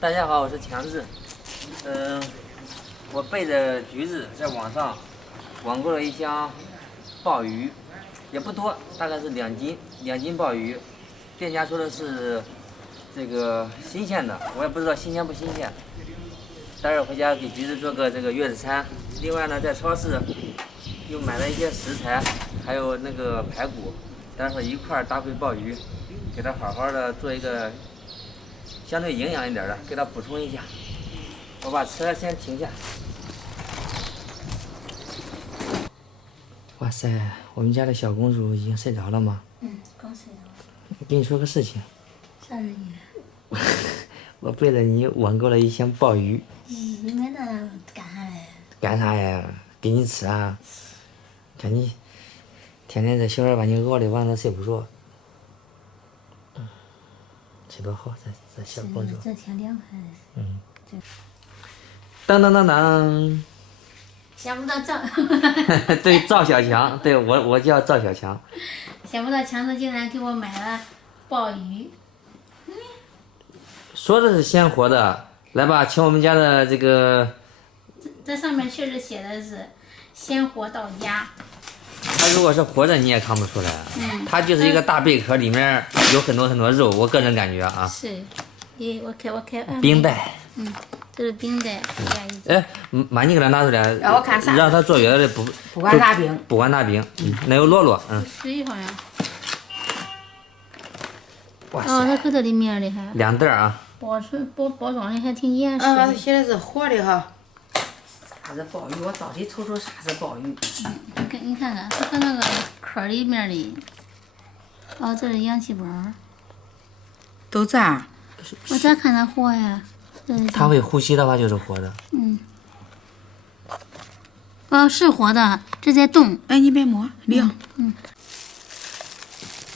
大家好，我是强志。我背着橘子在网上网购了一箱鲍鱼，也不多，大概是2斤鲍鱼。店家说的是这个新鲜的，我也不知道新鲜不新鲜。待会儿回家给橘子做个这个月子餐。另外呢，在超市又买了一些食材，还有那个排骨，待会儿一块儿搭配鲍鱼，给它好好的做一个相对营养一点的，给它补充一下。我把车先停下。哇塞，我们家的小公主已经睡着了吗？刚睡着。我跟你说个事情。啥事情？我背着你网购了一箱鲍鱼。你买那干啥嘞？干啥呀？给你吃啊！看你天天这小孩把你熬的晚上睡不着。吃多好，这小公主。这天凉快嘞。当当当当。想不到赵，对，赵小强，对我叫赵小强。想不到强子竟然给我买了鲍鱼。说的是鲜活的，来吧，请我们家的这个。这上面确实写的是鲜活到家。它如果是活着，你也看不出来。它就是一个大贝壳，里面有很多肉，我个人感觉啊。是，我开。冰袋。这是冰袋。哎，妈，你给它拿出来，让我看啥？让它坐月子的不管大冰。不管大冰。那有罗罗。水好像。哇塞。它搁这里面的还。2袋啊。包装的还挺严实。它写的是活的哈。啥是鲍鱼？我到底瞅瞅啥是鲍鱼。你看看，它搁那个壳里面的。这是氧气包。都咋？我咋看它活呀？它会呼吸的话就是活的。是活的，这在动。哎，你别摸，凉。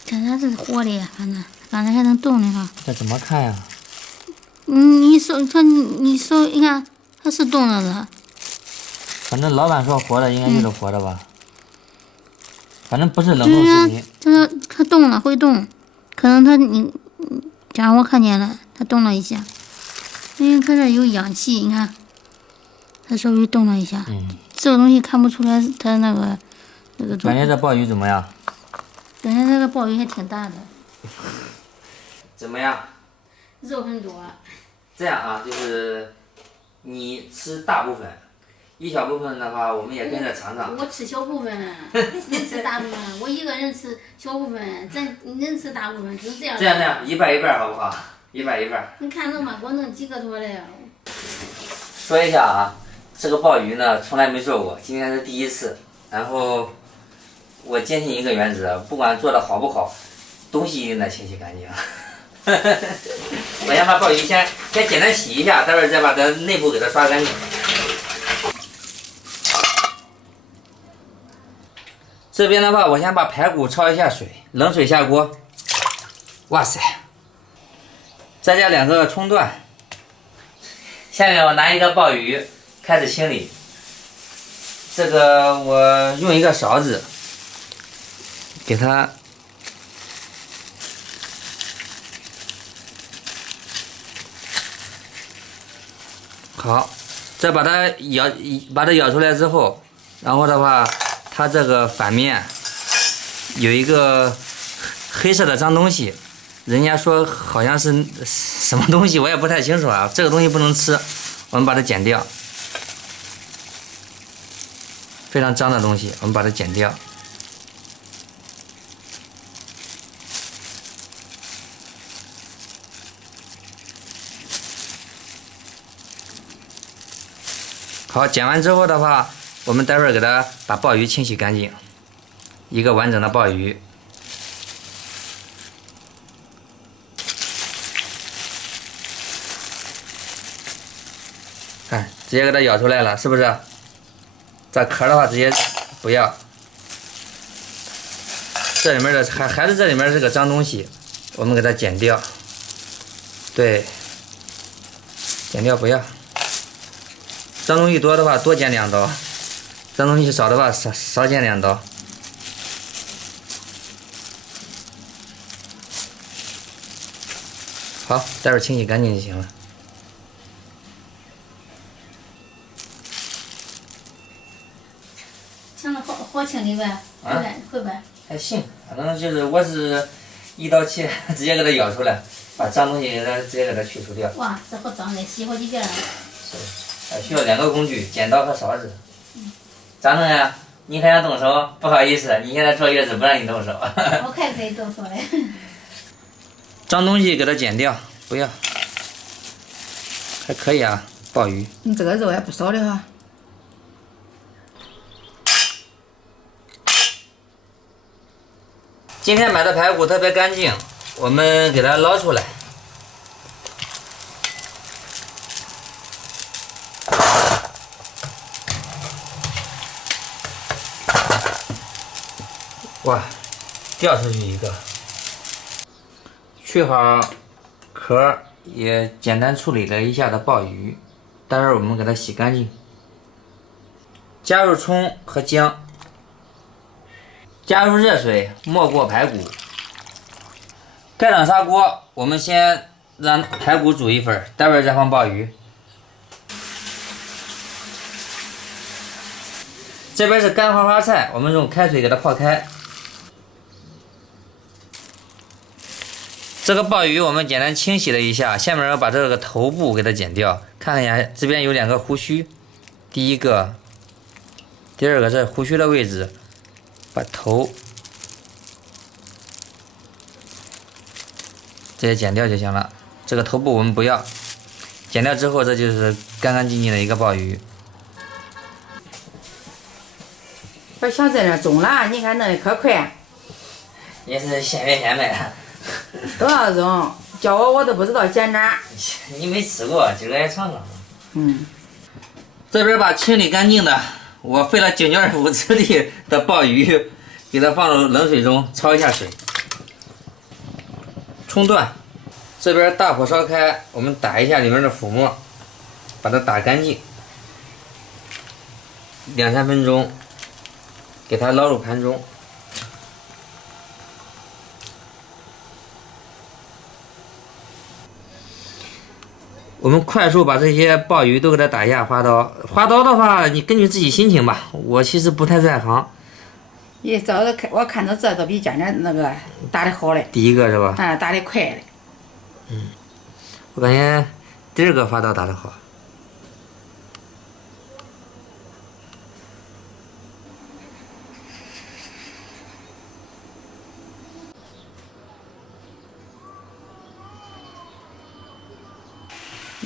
它是活的呀，反正还能动的哈。这怎么看呀？你手，你看，它是动着的。反正老板说活的，应该就是活的吧。反正不是冷冻食品。它动了，会动，可能假如我看见了，它动了一下，因为它这有氧气，你看，它稍微动了一下。这个东西看不出来它那个。感觉这鲍鱼怎么样？感觉这个鲍鱼还挺大的。怎么样？肉很多。这样啊，就是你吃大部分，一小部分的话，我们也跟着尝尝。我吃小部分，你吃大部分。我一个人吃小部分，人吃大部分，就这样。这样，一半一半，好不好？一半一半。你看能把给我弄几个多嘞？说一下啊，这个鲍鱼呢，从来没做过，今天是第一次。然后我坚信一个原则，不管做的好不好，东西一定得清洗干净。我先把鲍鱼先简单洗一下，待会儿再把它内部给它刷干净。这边的话，我先把排骨焯一下水，冷水下锅。哇塞！再加2个葱段。下面我拿一个鲍鱼开始清理。这个我用一个勺子给它。好，再把它舀出来之后，然后的话，它这个反面有一个黑色的脏东西，人家说好像是什么东西，我也不太清楚啊。这个东西不能吃，我们把它剪掉。非常脏的东西，我们把它剪掉。好，剪完之后的话，我们待会儿给它把鲍鱼清洗干净，一个完整的鲍鱼。看，直接给它舀出来了，是不是？这壳的话直接不要，这里面的还是这里面这个脏东西，我们给它剪掉。对，剪掉不要。脏东西多的话多剪2刀，脏东西少的话少剪2刀。好，待会儿清洗干净就行了。清了好清理呗，会呗。还行，反正就是我是一刀切，直接给它舀出来，把脏东西直接给它去除掉。哇，这好脏的，洗好几遍了。是，需要2个工具，剪刀和勺子。张能呀，你还想动手？不好意思，你现在坐月子不让你动手。我还可以动手嘞。脏东西给它剪掉，不要。还可以啊，鲍鱼。你这个肉还不少的哈。今天买的排骨特别干净，我们给它捞出来。哇，掉出去一个。去好壳，也简单处理了一下的鲍鱼，待会儿我们给它洗干净。加入葱和姜。加入热水，没过排骨。盖上砂锅，我们先让排骨煮一份，待会儿再放鲍鱼。这边是干花花菜，我们用开水给它泡开。这个鲍鱼我们简单清洗了一下，下面要把这个头部给它剪掉。看一下，这边有2个胡须，第一个，第二个在胡须的位置。把头这些剪掉就行了，这个头部我们不要，剪掉之后这就是干干净净的一个鲍鱼。我想在那种了，你看弄得可快。也是现买现卖的。都要扔，叫我都不知道剪哪。你没吃过，今儿也尝尝。嗯。这边把清理干净的。我费了9牛2虎之力的鲍鱼，给它放入冷水中焯一下水。葱段，这边大火烧开，我们打一下里面的浮沫，把它打干净。2、3分钟，给它捞入盘中。我们快速把这些鲍鱼都给它打一下花刀。花刀的话，你根据自己心情吧。我其实不太在行。你照着看，我看到这都比家那个打的好嘞。第一个是吧？啊，打的快嘞。我感觉第2个花刀打的好。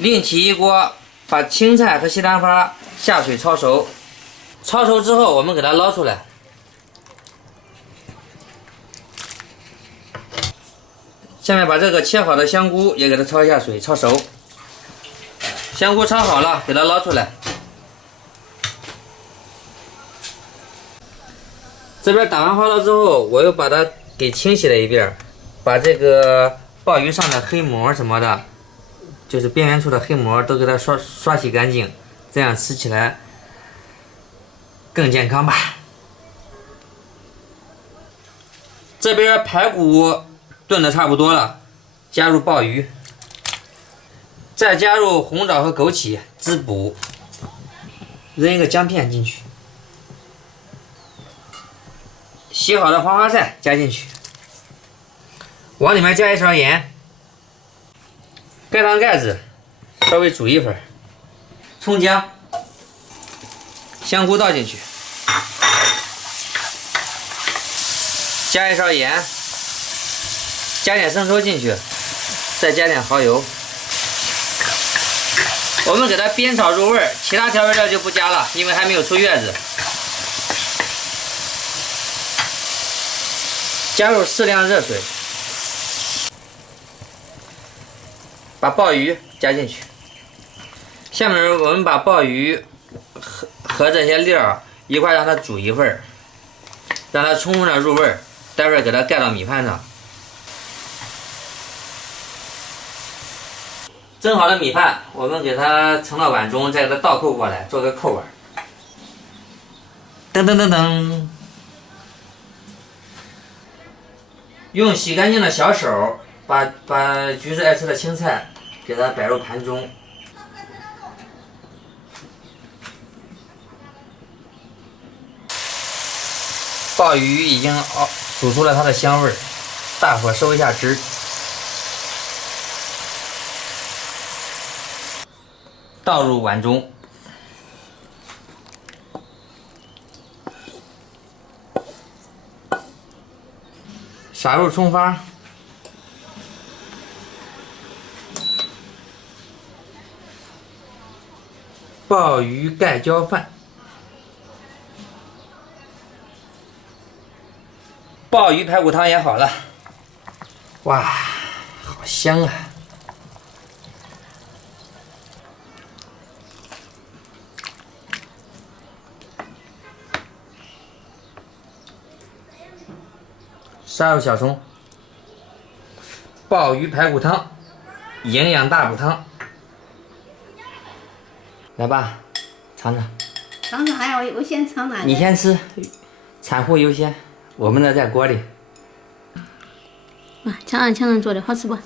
另起一锅，把青菜和西兰花下水焯熟。焯熟之后，我们给它捞出来。下面把这个切好的香菇也给它焯一下水，焯熟。香菇焯好了，给它捞出来。这边打完花刀之后，我又把它给清洗了一遍，把这个鲍鱼上的黑膜什么的。就是边缘处的黑膜都给它刷洗干净，这样吃起来更健康吧。这边排骨炖的差不多了，加入鲍鱼，再加入红枣和枸杞滋补，扔一个姜片进去，洗好的黄花菜加进去，往里面加1勺盐。盖上盖子，稍微煮一会儿。葱姜、香菇倒进去，加1勺盐，加点生抽进去，再加点蚝油。我们给它煸炒入味儿，其他调味料就不加了，因为还没有出月子。加入适量热水。把鲍鱼加进去，下面我们把鲍鱼和这些料一块让它煮一会儿，让它充分的入味儿。待会儿给它盖到米饭上。蒸好的米饭，我们给它盛到碗中，再给它倒扣过来，做个扣碗。噔噔噔噔，用洗干净的小手把橘子爱吃的青菜给它摆入盘中。鲍鱼已经煮出了它的香味儿，大火收一下汁，倒入碗中。撒入葱花，鲍鱼盖浇饭，鲍鱼排骨汤也好了。哇，好香啊！杀入小葱，鲍鱼排骨汤，营养大补汤。来吧，尝尝。尝尝呀，我先尝哪个？你先吃，产妇优先。我们的在锅里。哇，强强做的好吃不？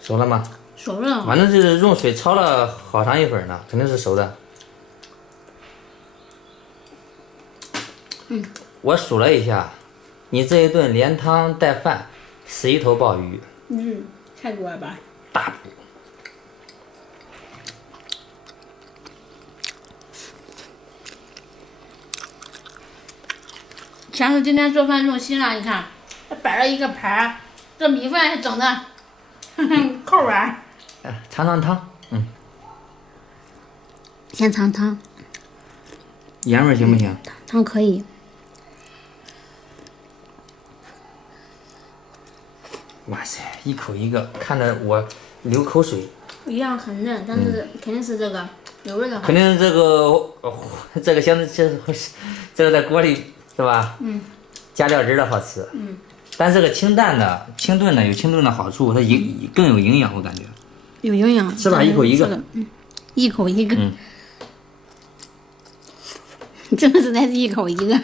熟了吗？熟了。反正就是用水焯了好长一会儿呢，肯定是熟的。我数了一下，你这一顿连汤带饭11头鲍鱼。太多了吧？大补。强子今天做饭用心了，你看，他摆了一个盘儿，这米饭还整的扣碗。尝尝汤，先尝汤，盐味行不行？汤可以。哇塞，一口一个，看得我流口水。一样很嫩，但是肯定是这个有味的好。肯定是这个相对这个在锅里是吧？加料汁的好吃。但这个清炖的有清炖的好处，它更有营养，我感觉。有营养。吃吧，一口一个。一口一个。真的是在一口一个。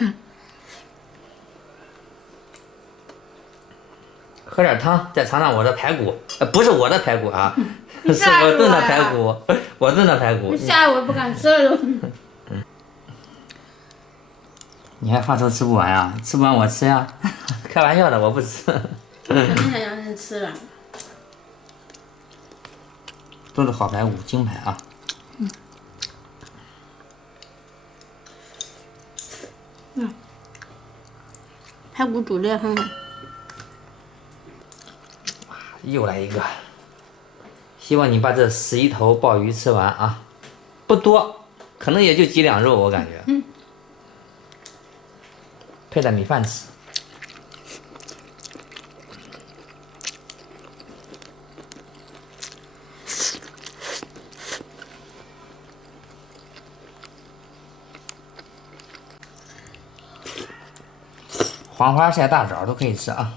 喝点汤，再尝尝我的排骨，不是我的排骨啊，是我炖的排骨，我炖的排骨。下午不敢吃了都。你还怕说吃不完啊？吃不完我吃呀，开玩笑的，我不吃。肯定想让人吃了。都是好排骨，精排啊。排骨煮的也很好。又来一个，希望你把这11头鲍鱼吃完啊，不多，可能也就几两肉，我感觉。配点米饭吃。黄花菜、大枣都可以吃啊。